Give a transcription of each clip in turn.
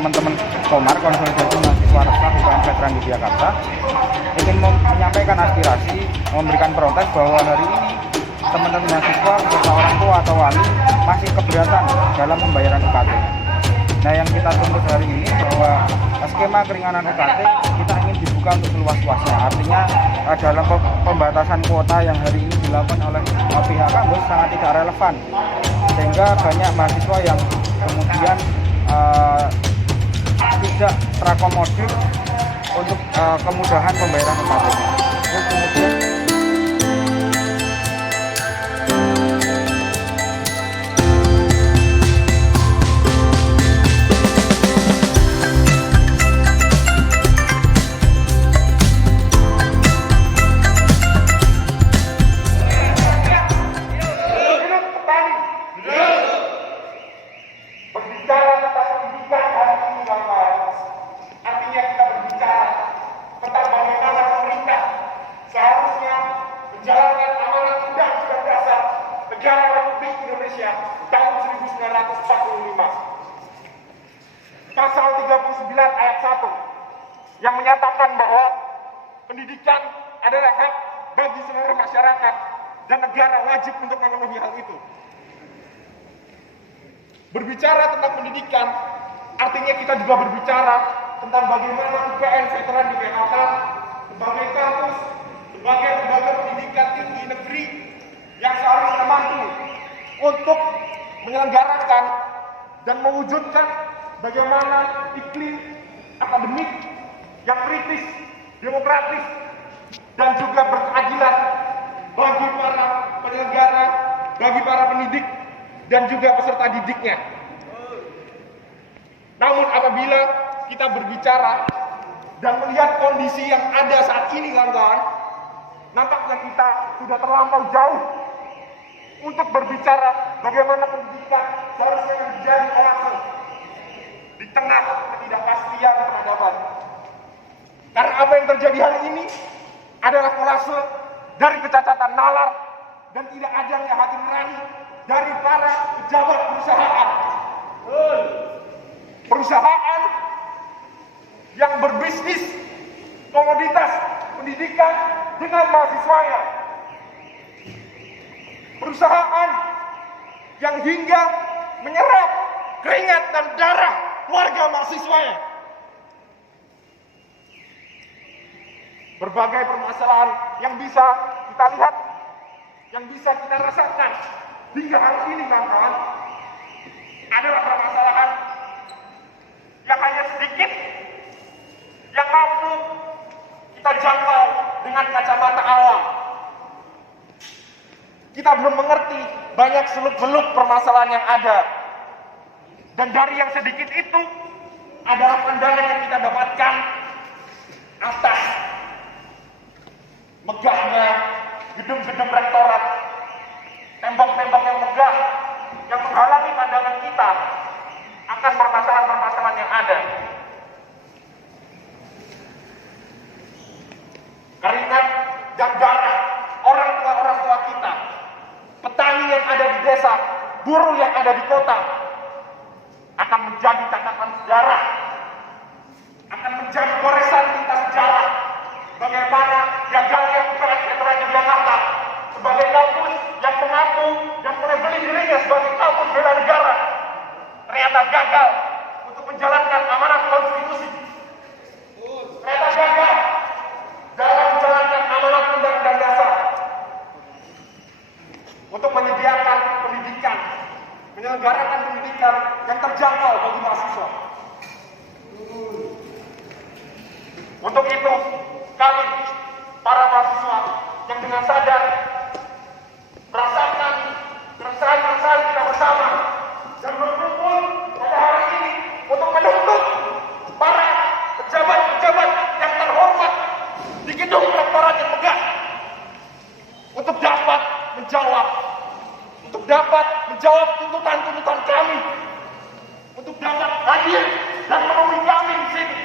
teman-teman Komar, Konsolidasi Mahasiswa Resah UKM Veteran Yogyakarta, ingin menyampaikan aspirasi, memberikan protes bahwa hari ini teman-teman mahasiswa beserta orang tua atau wali masih keberatan dalam pembayaran UKT. Nah, yang kita tuntut hari ini bahwa skema keringanan UKT kita ingin dibuka untuk seluas-luasnya. Artinya dalam pembatasan kuota yang hari ini dilakukan oleh pihak kampus sangat tidak relevan, sehingga banyak mahasiswa yang kemudian tidak terakomodir untuk kemudahan pembayaran UKT. Terus kemudian Negara Republik Indonesia tahun 1945. Pasal 39 ayat 1 yang menyatakan bahwa pendidikan adalah hak bagi seluruh masyarakat dan negara wajib untuk memenuhi hal itu. Berbicara tentang pendidikan, artinya kita juga berbicara tentang bagaimana UKM Veteran Yogyakarta sebagai kampus, sebagai lembaga pendidikan tinggi negeri yang seharusnya mampu untuk menyelenggarakan dan mewujudkan bagaimana iklim akademik yang kritis, demokratis, dan juga berkeadilan bagi para penyelenggara, bagi para pendidik, dan juga peserta didiknya. Namun apabila kita berbicara dan melihat kondisi yang ada saat ini, kawan-kawan, nampaknya kita sudah terlampau jauh untuk berbicara bagaimana pendidikan seharusnya menjadi kolase di tengah ketidakpastian peradaban. Karena apa yang terjadi hari ini adalah kolase dari kecacatan nalar dan tidak adanya hati nurani dari para pejabat perusahaan. Perusahaan yang berbisnis komoditas pendidikan dengan mahasiswanya. Perusahaan yang hingga menyerap keringat dan darah warga mahasiswanya. Berbagai permasalahan yang bisa kita lihat, yang bisa kita rasakan hingga hari ini, kawan-kawan, adalah permasalahan yang hanya sedikit yang mampu kita jangkau dengan kacamata awam. Kita belum mengerti banyak seluk-beluk permasalahan yang ada. Dan dari yang sedikit itu adalah pandangan yang kita dapatkan atas megahnya gedung-gedung rektorat, tembok-tembok yang megah yang menghalangi pandangan kita akan permasalahan-permasalahan yang ada. Keringat dan darah orang tua kita, petani yang ada di desa, buruh yang ada di kota, akan menjadi catatan sejarah, akan menjadi goresan tinta sejarah bagaimana gagalnya UKM Veteran Yogyakarta sebagai kampus yang mengaku dan melabeli dirinya sebagai kampus bela negara ternyata gagal untuk menjalankan amanat konstitusi, ternyata gagal dalam menjalankan amanat undang-undang dasar untuk menyediakan pendidikan, menyelenggarakan pendidikan yang terjangkau bagi mahasiswa. Untuk itu, kami, para mahasiswa yang dengan sadar merasakan keresahan-keresahan kita bersama dan berkumpul pada hari ini untuk menuntut para pejabat-pejabat yang terhormat di gedung rektorat yang megah untuk dapat menjawab tuntutan-tuntutan kami, untuk dapat hadir dan menemui kami di sini.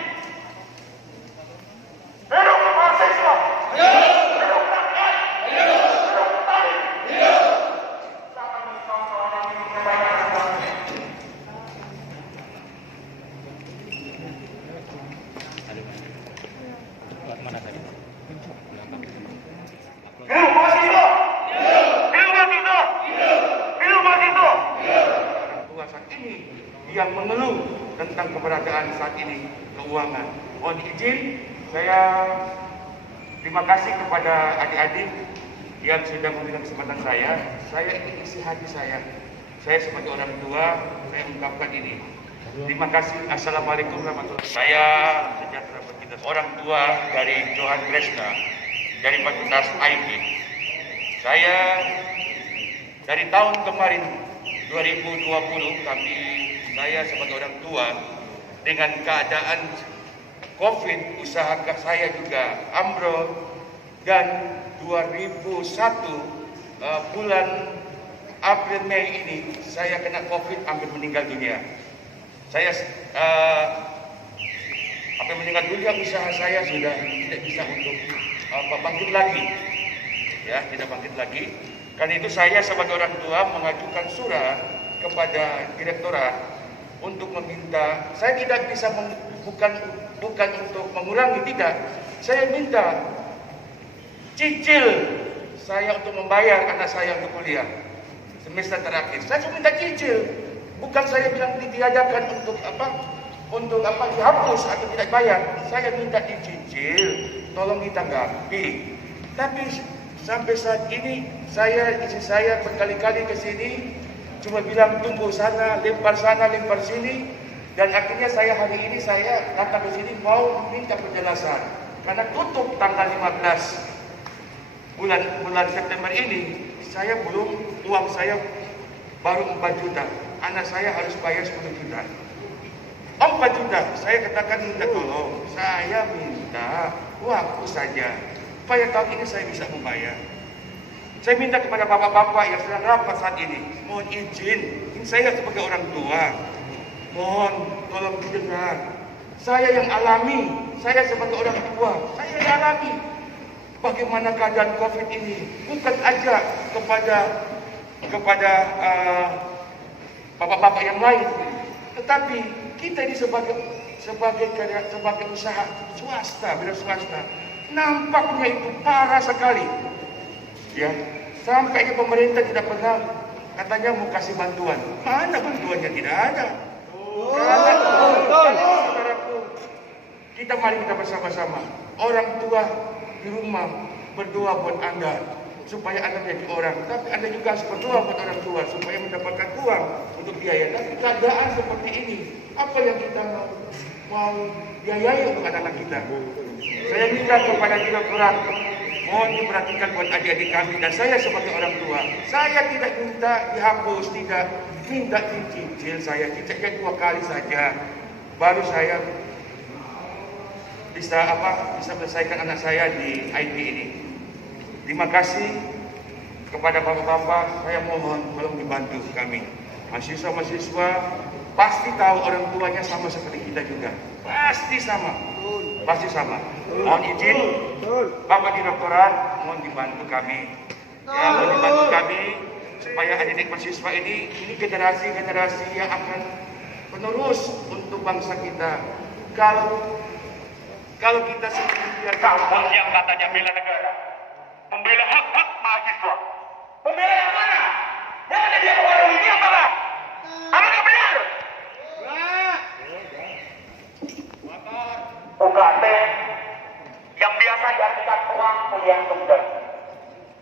keberadaan saat ini keuangan. Mohon izin, saya terima kasih kepada adik-adik yang sudah memberikan kesempatan saya. Saya ingin isi hati saya. Saya sebagai orang tua, saya mengungkapkan ini. Terima kasih. Assalamualaikum warahmatullahi wabarakatuh. Saya sejahtera bagi kita. Orang tua dari Johan Kresna, dari Fakultas IT. Saya dari tahun kemarin 2020 saya sebagai orang tua dengan keadaan COVID, usaha saya juga ambrol, dan 2001 bulan April Mei ini saya kena COVID, hampir meninggal dunia. Saya hampir meninggal dunia, usaha saya sudah tidak bisa untuk bangkit lagi, ya, tidak bangkit lagi. Karena itu saya sebagai orang tua mengajukan surat kepada direktorat untuk meminta, saya tidak bisa bukan untuk mengurangi, tidak. Saya minta cicil saya untuk membayar anak saya untuk kuliah semester terakhir. Saya cuma minta cicil, bukan saya bilang ditiadakan untuk dihapus atau tidak bayar. Saya minta dicicil, tolong ditanggapi. Tapi sampai saat ini istri saya berkali-kali ke sini cuma bilang tunggu sana, lempar sini, dan akhirnya saya hari ini saya datang ke sini mau minta penjelasan karena tutup tanggal 15 bulan September ini. Saya uang saya baru 4 juta, anak saya harus bayar 10 juta. 4 juta, saya katakan minta tolong, saya minta waktu saja supaya tahun ini saya bisa membayar. Saya minta kepada bapak-bapak yang sedang rapat saat ini, mohon izin, ini saya sebagai orang tua, mohon tolong didengar. Saya yang alami, saya sebagai orang tua, saya yang alami bagaimana keadaan COVID ini, bukan aja kepada bapak-bapak yang lain, tetapi kita ini sebagai usaha swasta, bidang swasta, nampaknya itu parah sekali. Ya, sampai pemerintah tidak pernah katanya mau kasih bantuan. Mana bantuannya? Tidak ada. Saudaraku, mari kita bersama-sama. Orang tua di rumah berdoa buat Anda supaya Anda jadi orang. Tapi Anda juga harus berdoa buat orang tua supaya mendapatkan uang untuk biaya. Tapi keadaan seperti ini, apa yang kita mau biayai untuk anak-anak kita? Saya minta kepada direktorat, mohon diperhatikan buat adik-adik kami, dan saya sebagai orang tua, saya tidak minta dihapus, tidak minta dicicil, saya cicilnya 2 kali saja, baru saya bisa menyelesaikan anak saya di IT ini. Terima kasih kepada bapak-bapak, saya mohon tolong dibantu kami. Mahasiswa-mahasiswa pasti tahu orang tuanya sama seperti kita juga, pasti sama. Mohon izin, Bapak Direktorat, mohon dibantu kami. Ya, mohon dibantu kami supaya adik-adik mahasiswa ini generasi-generasi yang akan penerus untuk bangsa kita. Kalau kita sendiri kampus yang katanya bela negara, membela hak-hak mahasiswa, membela yang mana? Yang ada di warung ini yang mana? Apakah benar? UKT yang biasa diartikan uang kuliah tunggal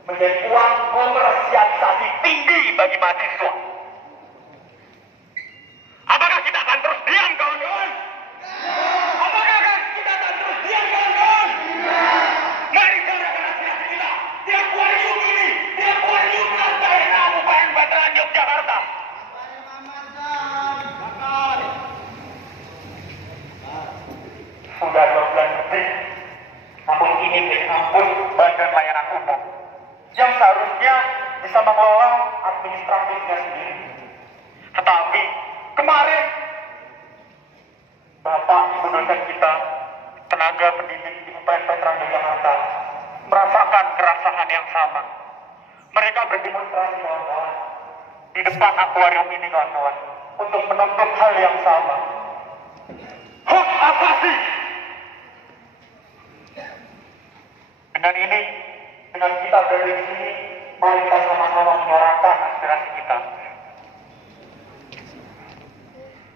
menjadi uang komersialisasi tinggi bagi mahasiswa. Apakah kita akan terus diam, kawan-kawan? Apakah kita akan terus diam, kawan-kawan? Mari gerakan aspirasi kita di akuarium ini, di akuarium lantai 6 Kabupaten Veteran Yogyakarta. Sudah 2 bulan lebih, namun ini menjadi kampus Badan Layanan Umum yang seharusnya bisa mengelola administratifnya sendiri. Tetapi kemarin Bapak Ibu dosen kita, tenaga pendidik di UPN Veteran Yogyakarta, merasakan kerasahan yang sama. Mereka berdemonstrasi, kawan-kawan, di depan akuarium ini, kawan-kawan, untuk menuntut hal yang sama. Hak asasi. Dengan ini, dengan kita berada di sini, mari kita sama-sama menyuarakan aspirasi kita.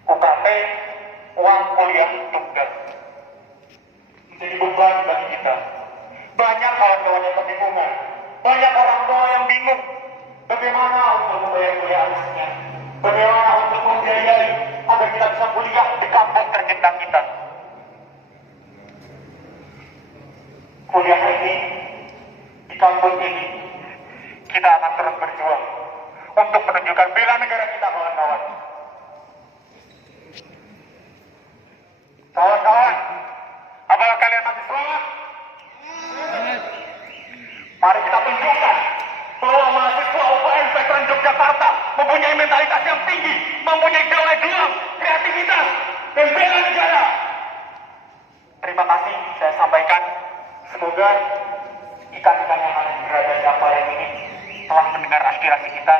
UKT, uang kuliah tunggal menjadi beban bagi kita. Banyak kawan-kawan yang kebingungan, banyak orang tua yang bingung bagaimana untuk membayar kuliah anaknya, bagaimana untuk membiayai agar kita bisa kuliah di kampung tercinta kita. Kuliah ini, di kampung ini, kita akan terus berjuang untuk menunjukkan bela negara kita, kawan-kawan. Kawan-kawan, apakah kalian masih semangat? Mari kita tunjukkan bahwa mahasiswa UPN Veteran Yogyakarta mempunyai mentalitas yang tinggi, mempunyai daya juang, kreativitas, dan bela negara. Terima kasih saya sampaikan. Semoga ikan-ikan yang ada di Raja Aquarium ini telah mendengar aspirasi kita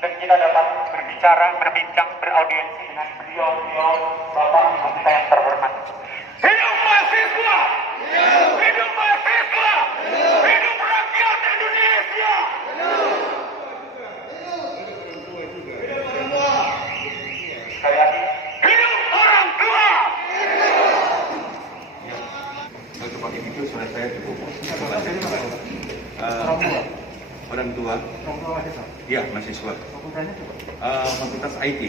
dan kita dapat berbicara, berbincang, beraudiensi dengan beliau-beliau Bapak Ibu kita yang terhormat. Hidup mahasiswa! Hidup mahasiswa! Hidup rakyat Indonesia! Sekali lagi, hidup orang tua! Untuk pakai video suara saya cukup. Orang tua, ya mahasiswa. Fakultas IT.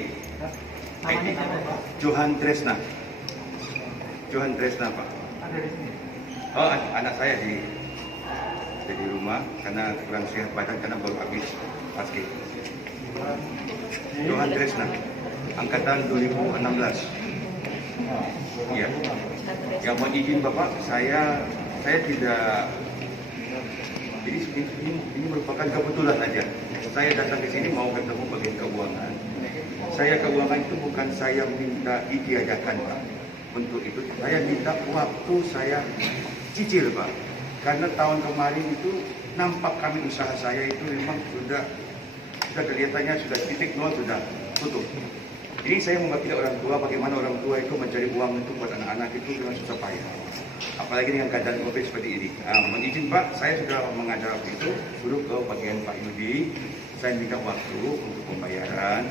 Johan Tresna. Johan Tresna, Pak. Oh, anak saya di rumah karena kurang sehat badan karena baru habis paskib. Johan Tresna, angkatan 2016. Iya. Ya, mohon izin Bapak, saya tidak. Jadi ini merupakan kebetulan aja. Saya datang ke sini mau ketemu bagian keuangan. Saya keuangan itu bukan saya minta ditiadakan, Pak. Untuk itu saya minta waktu saya cicil, Pak. Karena tahun kemarin itu nampak kami usaha saya itu memang sudah kelihatannya sudah titik nol, sudah tutup. Jadi saya mewakili orang tua, bagaimana orang tua itu mencari uang untuk buat anak-anak itu dengan susah payah. Apalagi dengan keadaan COVID seperti ini. Mohon izin Pak, saya sudah mengajar waktu itu, suruh ke bagian Pak Yudi. Saya minta waktu untuk pembayaran.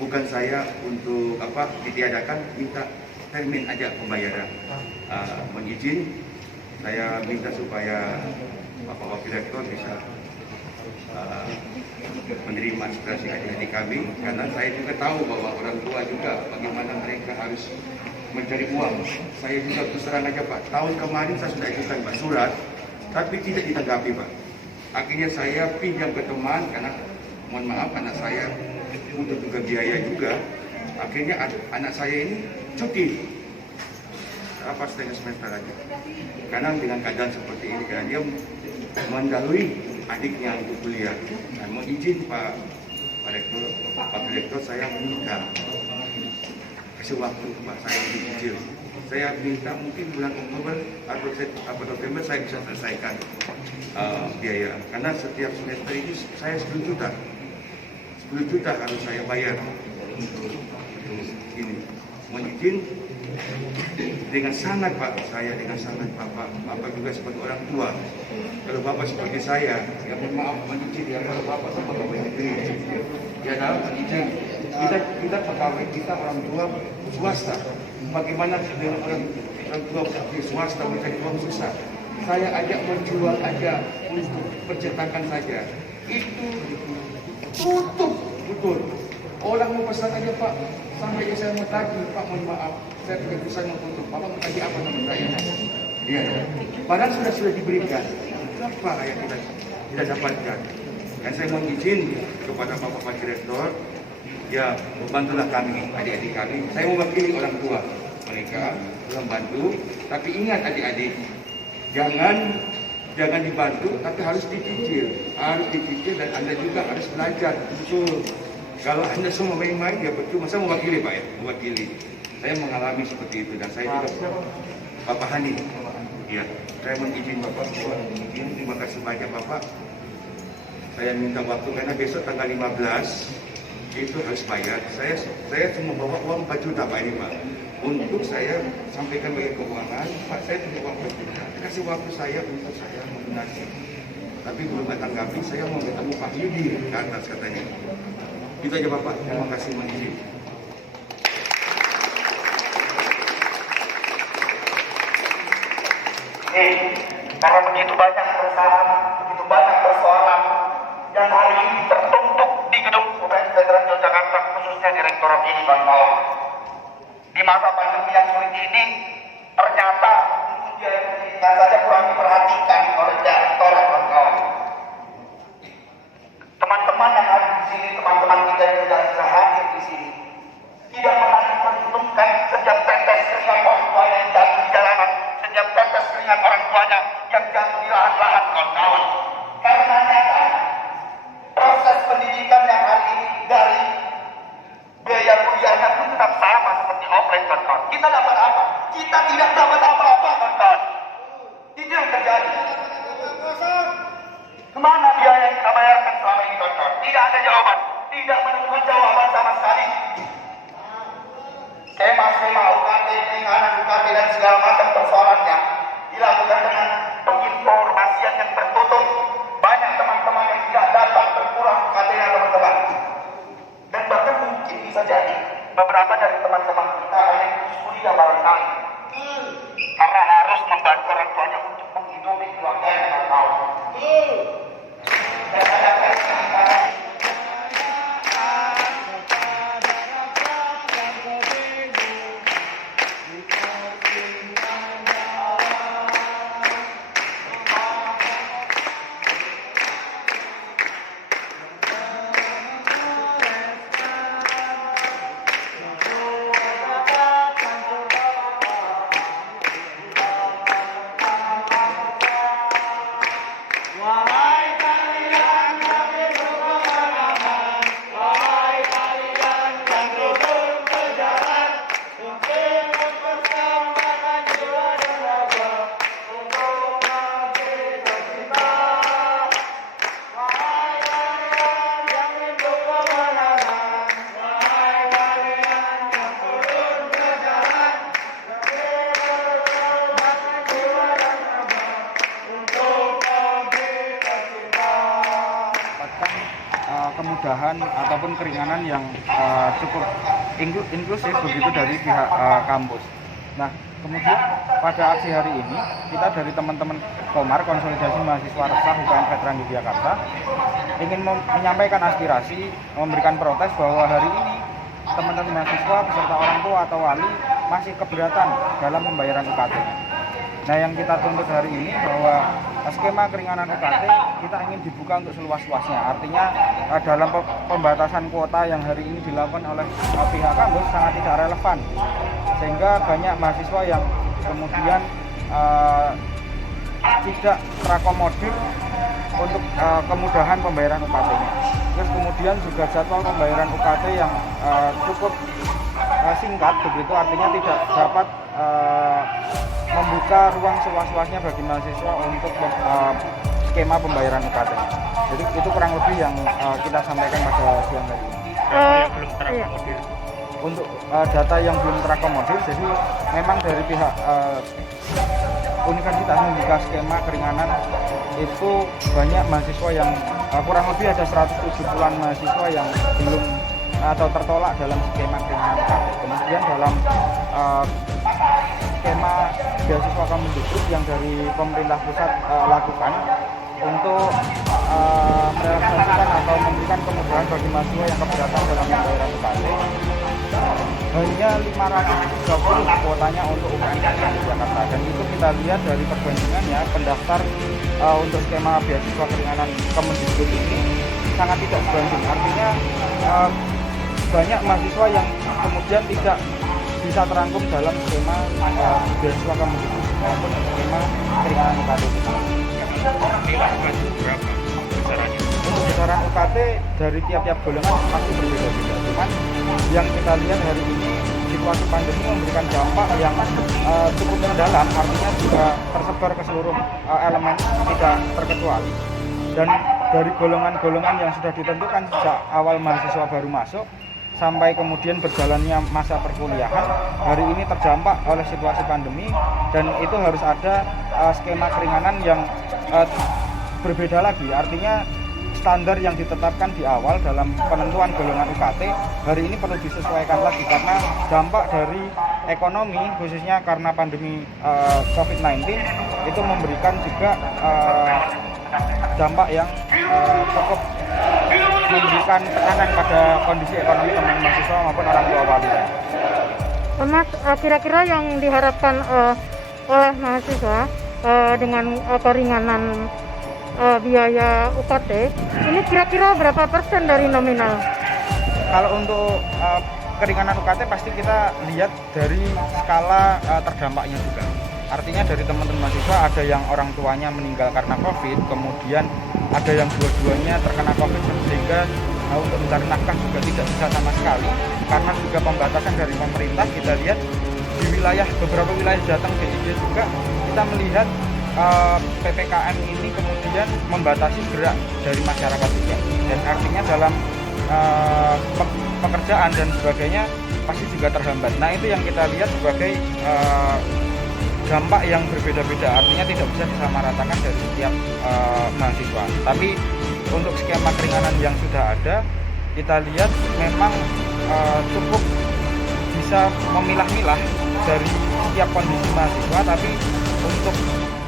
Bukan saya untuk ditiadakan, minta termin aja pembayaran. Mohon izin, saya minta supaya Bapak Wakil Rektor bisa menerima aspirasi adik-adik kami, karena saya juga tahu bahwa orang tua juga bagaimana mereka harus mencari uang. Saya juga terus terang aja Pak, tahun kemarin saya sudah ajukan Pak surat, tapi tidak ditanggapi Pak. Akhirnya saya pinjam ke teman karena mohon maaf anak saya butuh juga biaya juga. Akhirnya anak saya ini cuti setengah semester aja. Karena dengan keadaan seperti ini, karena dia mendahului adiknya untuk kuliah. Nah, mohon izin Pak Rektor, saya minta kasih waktu Pak saya untuk cicil. Saya minta mungkin bulan Oktober atau November saya bisa selesaikan biaya. Karena setiap semester ini saya 10 juta. 10 juta harus saya bayar untuk ini. Mohon izin dengan sangat Pak, saya dengan sangat Bapak juga sebagai orang tua. Kalau Bapak seperti saya, ya mohon maaf izin ya, kalau Bapak sama Bapak negeri, ya tahu izin. Kita pegawai, kita orang tua swasta. Bagaimana dengan orang tua di swasta mencari uang susah? Saya ajak menjual aja untuk percetakan saja. Itu tutup betul. Orang mau pesan aja Pak, sampai saya mau tagih Pak, mohon maaf, saya tidak bisa tutup. Bapak mau tagih apa sama saya? Iya. Padahal sudah diberikan. Kenapa yang kita tidak dapatkan? Dan saya mohon izin kepada Bapak Wakil Rektor, ya bantulah kami, adik-adik kami. Saya mewakili orang tua mereka, membantu. Tapi ingat adik-adik, jangan dibantu, tapi harus dicicil, dan Anda juga harus belajar. Betul. Kalau Anda semua main-main, ya betul. Masa mewakili Pak ya? Mewakili. Saya mengalami seperti itu, dan saya juga Bapak Hani. Ya, saya mohon izin Bapak, terima kasih banyak Bapak. Saya minta waktu karena besok tanggal 15 itu harus bayar. Saya cuma bawa uang 4 juta Pak ini Pak. Untuk saya sampaikan bagi keuangan, Pak saya punya uang 4 juta. Kasih waktu saya untuk saya melunasi. Tapi belum tanggapi, saya mau ketemu Pak Yudi ke atas katanya. Itu aja Bapak, terima kasih mohon izin. Karena begitu banyak keresahan, begitu banyak persoalan yang hari ini tertumpuk di gedung UPN Veteran Yogyakarta, khususnya Direktorat ini, kawan-kawan. Di masa pandemi yang sulit ini, ternyata tidak saja kurang diperhatikan oleh Direktorat, kawan-kawan. Teman-teman yang ada di sini, teman-teman kita yang sudah hadir di sini, tidak pernah diperhitungkan setiap tetes keringat orang tuanya yang jatuh di jalanan, setiap tetes keringat orang tuanya yang jatuh di lahan-lahan, kawan-kawan. Karena nyata proses pendidikan yang hari ini dari biaya kuliahnya pun tetap sama seperti offline, kawan-kawan. Kita dapat apa? Kita tidak dapat apa-apa, kawan-kawan. Itu yang terjadi. Kemana biaya yang kita bayarkan selama ini, kawan-kawan? Tidak ada jawaban, tidak menemukan jawaban sama sekali. Skema-skema UKT, keringanan UKT dan segala macam persoalannya dilakukan dengan penginformasian yang tertutup. Banyak teman-teman yang tidak dapat berkurang UKT-nya, teman-teman. Dan bahkan mungkin bisa jadi beberapa dari teman-teman kita hanya putus kuliah barangkali. Karena harus membantu orang tuanya untuk menghidupi keluarganya, kawan-kawan. Dan ada kaitan kemudahan ataupun keringanan yang cukup inklusif begitu dari pihak kampus. Nah, kemudian pada aksi hari ini kita dari teman-teman Komar, Konsolidasi Mahasiswa Resah UKM Veteran Yogyakarta, ingin menyampaikan aspirasi, memberikan protes bahwa hari ini teman-teman mahasiswa beserta orang tua atau wali masih keberatan dalam pembayaran UKT. Nah, yang kita tuntut hari ini bahwa skema keringanan UKT kita ingin dibuka untuk seluas-luasnya. Artinya dalam pembatasan kuota yang hari ini dilakukan oleh pihak kampus sangat tidak relevan, sehingga banyak mahasiswa yang kemudian tidak terakomodir untuk kemudahan pembayaran UKT-nya. Terus kemudian juga jadwal pembayaran UKT yang cukup singkat begitu, artinya tidak dapat membuka ruang seluas-luasnya bagi mahasiswa untuk skema pembayaran UKT. Jadi itu kurang lebih yang kita sampaikan pada siang hari ini. Untuk data yang belum terakomodir, jadi memang dari pihak universitas membuka skema keringanan itu banyak mahasiswa yang kurang lebih ada 170-an mahasiswa yang belum atau tertolak dalam skema keringanan UKT. Kemudian dalam skema beasiswa Kemendikbud yang dari pemerintah pusat lakukan untuk merelaksasikan atau memberikan kemudahan bagi mahasiswa yang keberatan dalam pembayaran UKT, hanya 530 kuotanya untuk UKM Veteran Yogyakarta. Dan itu kita lihat dari perbandingannya, pendaftar untuk skema beasiswa keringanan Kemendikbud ini sangat tidak sebanding. Artinya banyak mahasiswa yang kemudian tidak bisa terangkum dalam skema beasiswa Kemendikbud maupun skema keringanan UKT itu. Untuk besaran UKT dari tiap-tiap golongan pasti berbeda-beda. Cuman yang kita lihat hari ini situasi pandemi memberikan dampak yang cukup mendalam, artinya juga tersebar ke seluruh elemen, tidak terkecuali. Dan dari golongan-golongan yang sudah ditentukan sejak awal mahasiswa baru masuk sampai kemudian berjalannya masa perkuliahan, hari ini terdampak oleh situasi pandemi, dan itu harus ada skema keringanan yang berbeda lagi. Artinya standar yang ditetapkan di awal dalam penentuan golongan UKT hari ini perlu disesuaikan lagi karena dampak dari ekonomi khususnya karena pandemi COVID-19 itu memberikan juga dampak yang cukup memberikan tekanan pada kondisi ekonomi teman mahasiswa maupun orang tua wali. Mas, kira-kira yang diharapkan oleh mahasiswa dengan keringanan biaya UKT ini kira-kira berapa persen dari nominal? Kalau untuk keringanan UKT pasti kita lihat dari skala terdampaknya juga. Artinya dari teman-teman mahasiswa ada yang orang tuanya meninggal karena COVID, kemudian ada yang dua-duanya terkena COVID sehingga untuk mencari nafkah juga tidak bisa sama sekali karena juga pembatasan dari pemerintah. Kita lihat di beberapa wilayah Jateng DIY juga kita melihat PPKM ini kemudian membatasi gerak dari masyarakat juga, dan artinya dalam pekerjaan dan sebagainya pasti juga terhambat. Nah itu yang kita lihat sebagai dampak yang berbeda-beda, artinya tidak bisa disamaratakan dari setiap mahasiswa. Tapi untuk skema keringanan yang sudah ada, kita lihat memang cukup bisa memilah-milah dari setiap kondisi mahasiswa, tapi untuk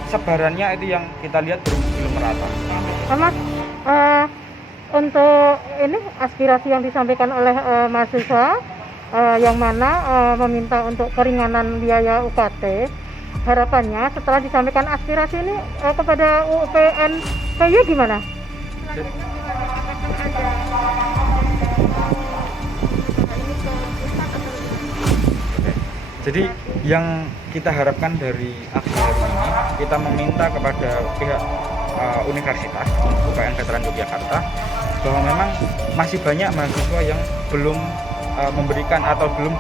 sebarannya itu yang kita lihat belum merata. Mas, untuk ini aspirasi yang disampaikan oleh mahasiswa yang mana meminta untuk keringanan biaya UKT, harapannya setelah disampaikan aspirasi ini kepada UPN-PY gimana? Jadi yang kita harapkan dari aksi hari ini, kita meminta kepada pihak Universitas UPN Veteran Yogyakarta bahwa memang masih banyak mahasiswa yang belum memberikan atau belum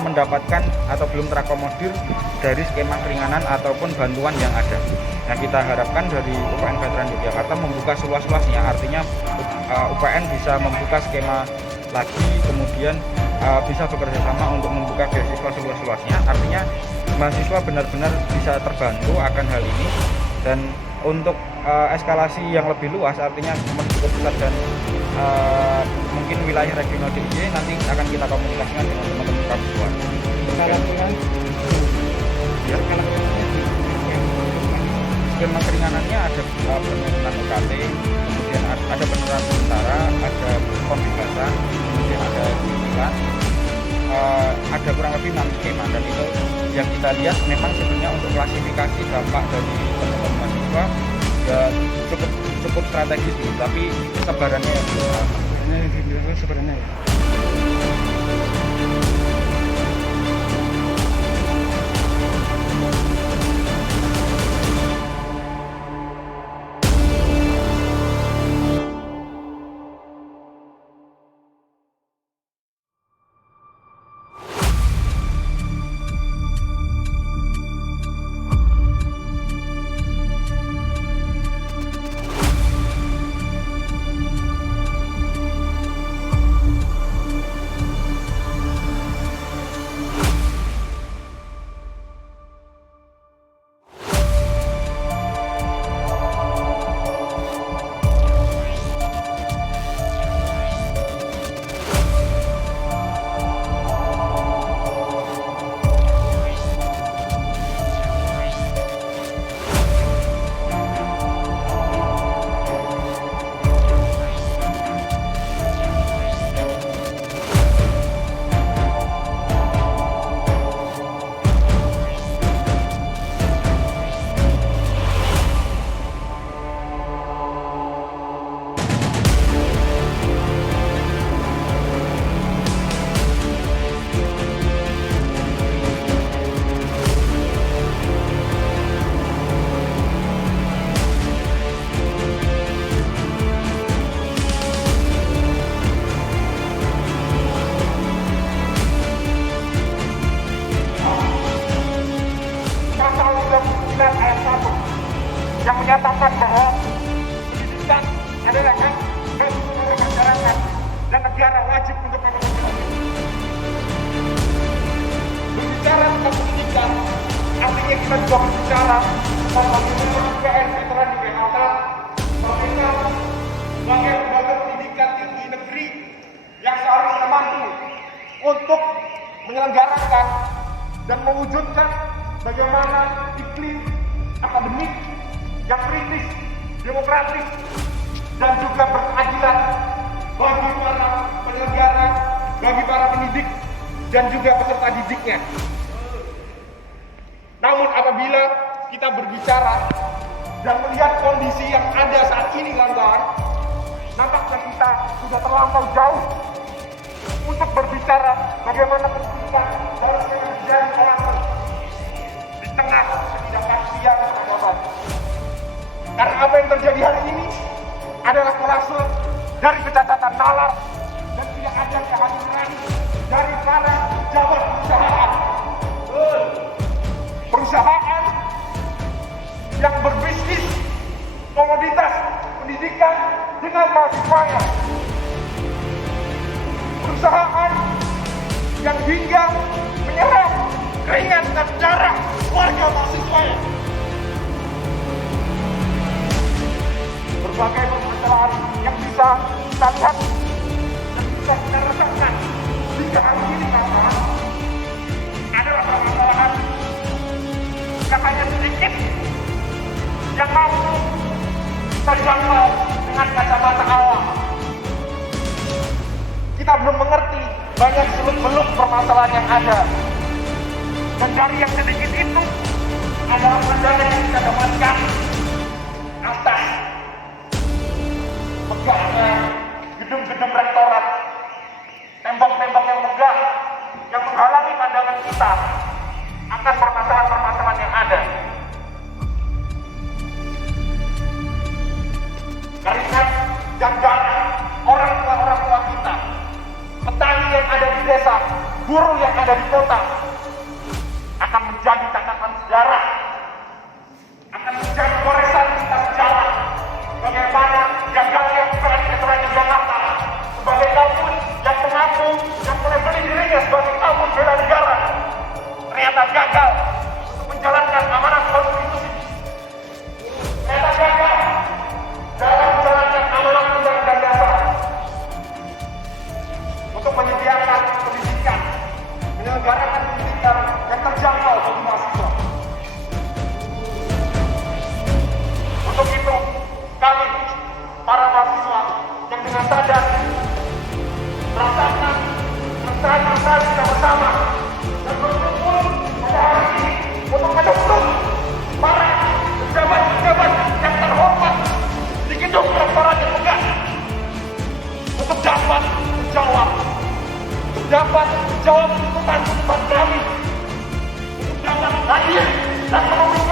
mendapatkan atau belum terakomodir dari skema keringanan ataupun bantuan yang ada. Nah kita harapkan dari UPN Veteran Yogyakarta membuka seluas-luasnya, artinya UPN bisa membuka skema lagi, kemudian bisa bekerja sama untuk membuka beasiswa seluas-luasnya, artinya mahasiswa benar-benar bisa terbantu akan hal ini. Dan untuk eskalasi yang lebih luas, artinya menuju ke pusat dan mungkin wilayah regional DIY nanti akan kita komunikasikan dengan teman-teman mahasiswa. Skema keringanannya ada penurunan UKT, kemudian ada penurunan sementara, ada pembebasan, kemudian ada cicilan, ada kurang lebih 6 skema, dan itu yang kita lihat memang sebenarnya untuk klasifikasi dampak dari teman-teman mahasiswa ya cukup strategis, tapi sebarannya sebarannya. yang menyatakan bahwa pendidikan adalah hak bagi seluruh masyarakat dan negara wajib untuk memenuhi. Berbicara tentang pendidikan, artinya kita juga berbicara tentang UPN Veteran Yogyakarta meminta sebagai lembaga pendidikan tinggi negeri yang seharusnya mampu untuk menyelenggarakan dan mewujudkan bagaimana iklim akademik yang kritis, demokratis, dan juga berkeadilan bagi para penyelenggara, bagi para pendidik, dan juga peserta didiknya. Namun apabila kita berbicara dan melihat kondisi yang ada saat ini kawan-kawan, nampaknya kita sudah terlampau jauh untuk berbicara bagaimana pendidikan harusnya menjadi orang di tengah ketidakpastian peradaban. Karena apa yang terjadi hari ini adalah kolase dari kecacatan nalar dan tidak ada kehadiran dari para pejabat perusahaan. Perusahaan yang berbisnis komoditas pendidikan dengan mahasiswanya. Perusahaan yang hingga menyerap keringat dan darah warga mahasiswanya. Berbagai permasalahan yang bisa kita lihat dan bisa kita rasakan hingga hari ini kawan, adalah permasalahan yang hanya sedikit yang mampu terjangkau dengan kacamata awam. Kita belum mengerti banyak seluk-beluk permasalahan yang ada. Dan dari yang sedikit itu adalah pandangan yang kita dapatkan atas megahnya gedung-gedung rektorat, tembok-tembok yang megah yang menghalangi pandangan kita akan permasalahan-permasalahan yang ada. Keringat dan darah orang tua kita, petani yang ada di desa, buruh yang ada di kota, akan menjadi catatan sejarah, akan menjadi goresan kita sejarah bagaimana gagalnya UPN Veteran Jakarta sebagai kampus yang mengaku yang melebeli dirinya sebagai kampus bela negara ternyata gagal untuk menjalankan amanat konstitusi, ternyata gagal dalam menjalankan amanat undang-undang dasar untuk menyediakan pendidikan, menyelenggarakan pendidikan yang terjangkau bagi mahasiswa. Untuk itu, kami, para mahasiswa yang dengan sadar merasakan keresahan kita bersama dan berkumpul pada hari ini untuk mendukung para pejabat-pejabat yang terhormat di gedung rektorat yang megah untuk dapat menjawab tuntutan kami, untuk dapat hadir dan memenuhi